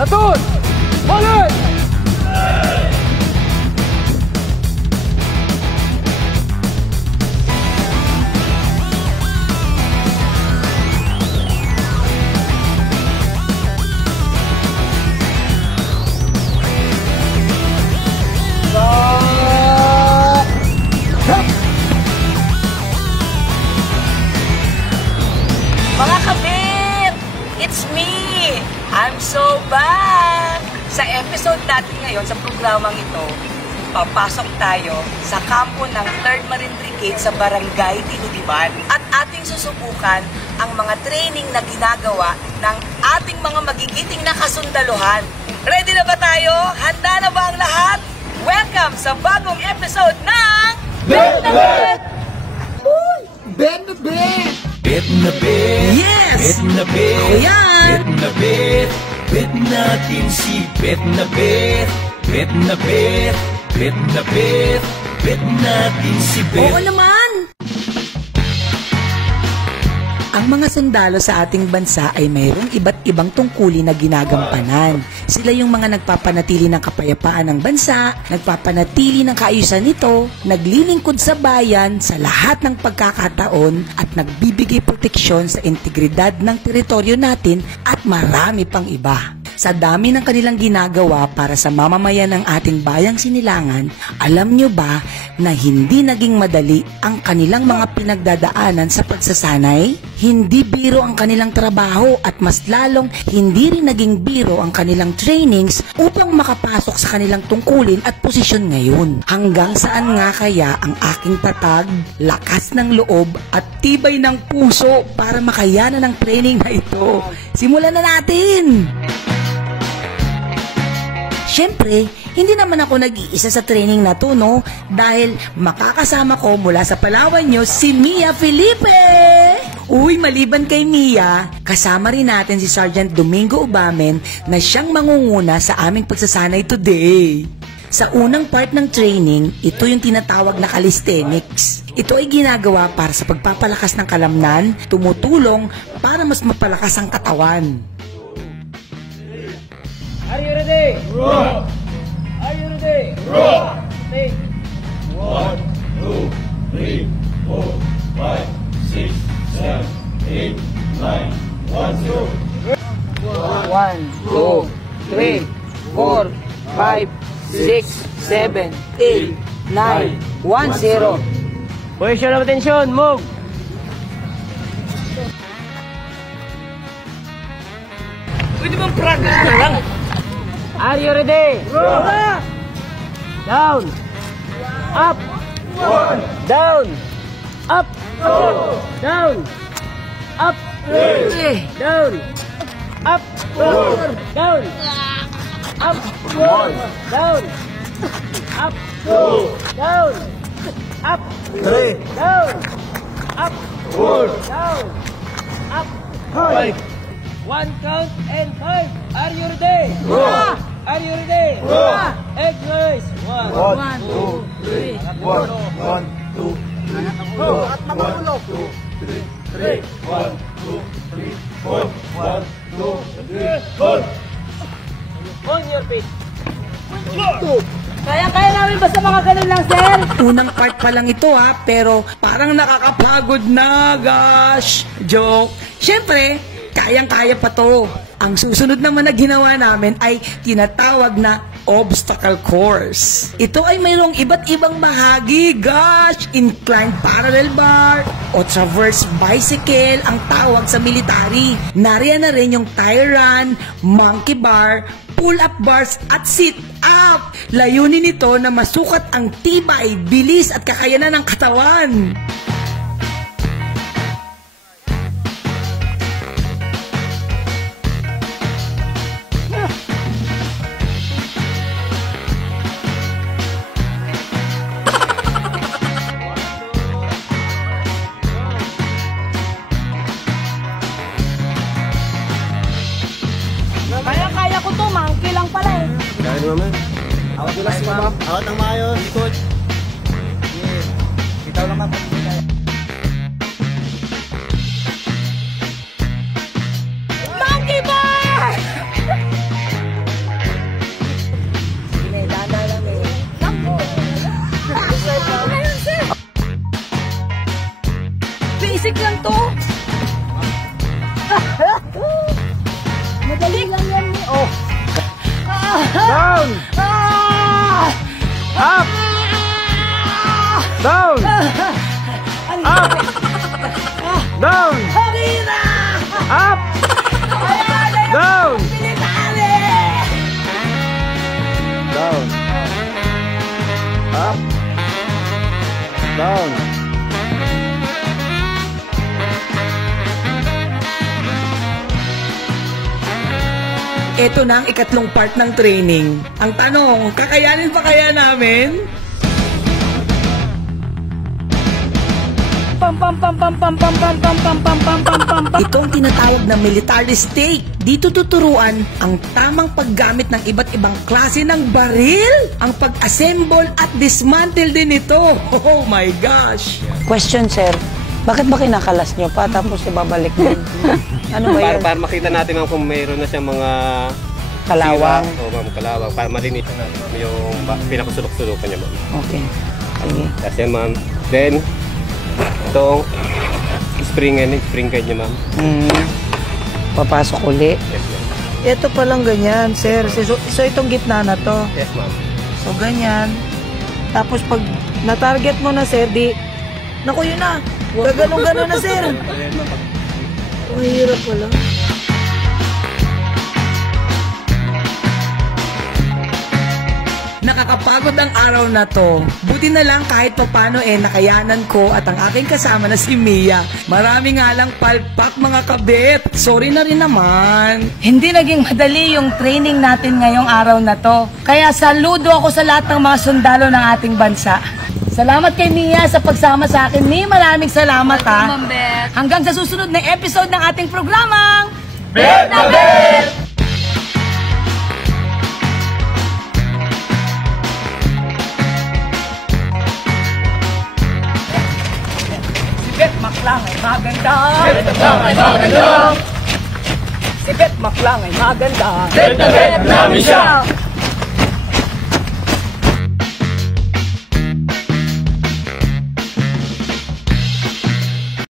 Laton! Balik! Mga kabit! It's me! I'm so back! Sa episode natin ngayon, sa programang ito, papasok tayo sa kampo ng 3rd Marine Brigade sa Barangay Dinudiban at ating susubukan ang mga training na ginagawa ng ating mga magigiting na kasundaluhan. Ready na ba tayo? Handa na ba ang lahat? Welcome sa bagong episode ng Bet na Bet! Bet na Bet! Bet na Bet! Yes! Bet na Bet! Ako yan! Bet na Bet! Bet natin si Bet na Bet! Bet na Bet! Bet na Bet! Bet natin si Bet! Oo naman! Ang mga sundalo sa ating bansa ay mayroong iba't ibang tungkulin na ginagampanan. Sila yung mga nagpapanatili ng kapayapaan ng bansa, nagpapanatili ng kaayusan nito, naglilingkod sa bayan sa lahat ng pagkakataon at nagbibigay proteksyon sa integridad ng teritoryo natin at marami pang iba. Sa dami ng kanilang ginagawa para sa mamamayan ng ating bayang Sinilangan, alam nyo ba na hindi naging madali ang kanilang mga pinagdadaanan sa pagsasanay? Hindi biro ang kanilang trabaho at mas lalong hindi rin naging biro ang kanilang trainings upang makapasok sa kanilang tungkulin at posisyon ngayon. Hanggang saan nga kaya ang aking tatag, lakas ng loob at tibay ng puso para makayanan ng training na ito? Simulan na natin! Siyempre, hindi naman ako nag-iisa sa training na to, no? Dahil makakasama ko mula sa Palawan nyo si Mia Felipe! Uy, maliban kay Mia, kasama rin natin si Sergeant Domingo Ubamen na siyang mangunguna sa aming pagsasanay today. Sa unang part ng training, ito yung tinatawag na calisthenics. Ito ay ginagawa para sa pagpapalakas ng kalamnan, tumutulong para mas mapalakas ang katawan. Are you ready? Roar! Are you ready? Roar! Take. 1, 2, 3, 4, 5, 6, 7, 8, 9, 1, 0. 1, 2, 3, 4, 5, 6, 7, 8, 9, 1, 0. Position of attention, move. Pwede bang practice na lang? Are you ready? Down. Up. Down. Up. Down. Up. Down. Up. Down. Up. Down. Up. Down. Up. 3, Down. Up. 4, Down. Up. 1 count and 5. Are you ready? Are you ready? Exercise. 1, 2, 3. 1, 1, 2, 3, 1, 2, 3, 4, 1, 2, 3, 4. On your feet. Kaya namin ba sa mga ganun lang, sir? Unang part pa lang ito pero parang nakakapagod na, gosh. Joke. Siyempre, kayang-kaya pa to. Ang susunod naman na ginawa namin ay tinatawag na obstacle course. Ito ay mayroong iba't ibang bahagi, gosh. Inclined parallel bar o traverse bicycle ang tawag sa military. Nariyan na rin yung tire run, monkey bar, pull-up bars at sit-up. Layunin nito na masukat ang tibay, bilis at kakayanan ng katawan. Kaya ko to, monkey lang pala eh. Kaya naman. Awat nila si mama. Awat ng maayos. Likod. Bitaw lang ma'am. Monkey bar! Down! Up! Down! Up! Down! Up! Down! Down! Up! Down! Ito na ang ikatlong part ng training. Ang tanong, kakayanin pa kaya namin? Ito ang tinatawag na military stake. Dito tuturuan ang tamang paggamit ng iba't ibang klase ng baril, ang pag-assemble at dismantle din ito. Oh my gosh! Question, sir. Bakit ba kinakalas nyo pa tapos ibabalik din? Ano ba yun? Para makita natin ma'am kung mayroon na siyang mga Kalawang. sira. O ma'am, kalawang. Para marinig natin yung pinakasulok-sulukan niya ma'am. Okay. Sige. Kasi ma'am, then itong spring guide niya ma'am. Papasok uli. Yes ma'am. Ito palang ganyan, sir. So itong gitna na to. Yes ma'am. So ganyan. Tapos pag na-target mo na, sir, di... Naku, yun na. Gaganong-ganon na, sir. Mahirap pala. Nakakapagod ang araw na to. Buti na lang kahit papano nakayanan ko at ang aking kasama na si Mia. Marami nga lang palpak mga kabit. Sorry na rin naman. Hindi naging madali yung training natin ngayong araw na to. Kaya saludo ako sa lahat ng mga sundalo ng ating bansa. Salamat kay Mia sa pagsama sa akin. Mia, maraming salamat ha. Hanggang sa susunod na episode ng ating programang Bet na Bet! Si Bet Maklang ay maganda. Bet Maklang ay maganda. Si Bet Maklang ay maganda. Bet na Bet namin siya.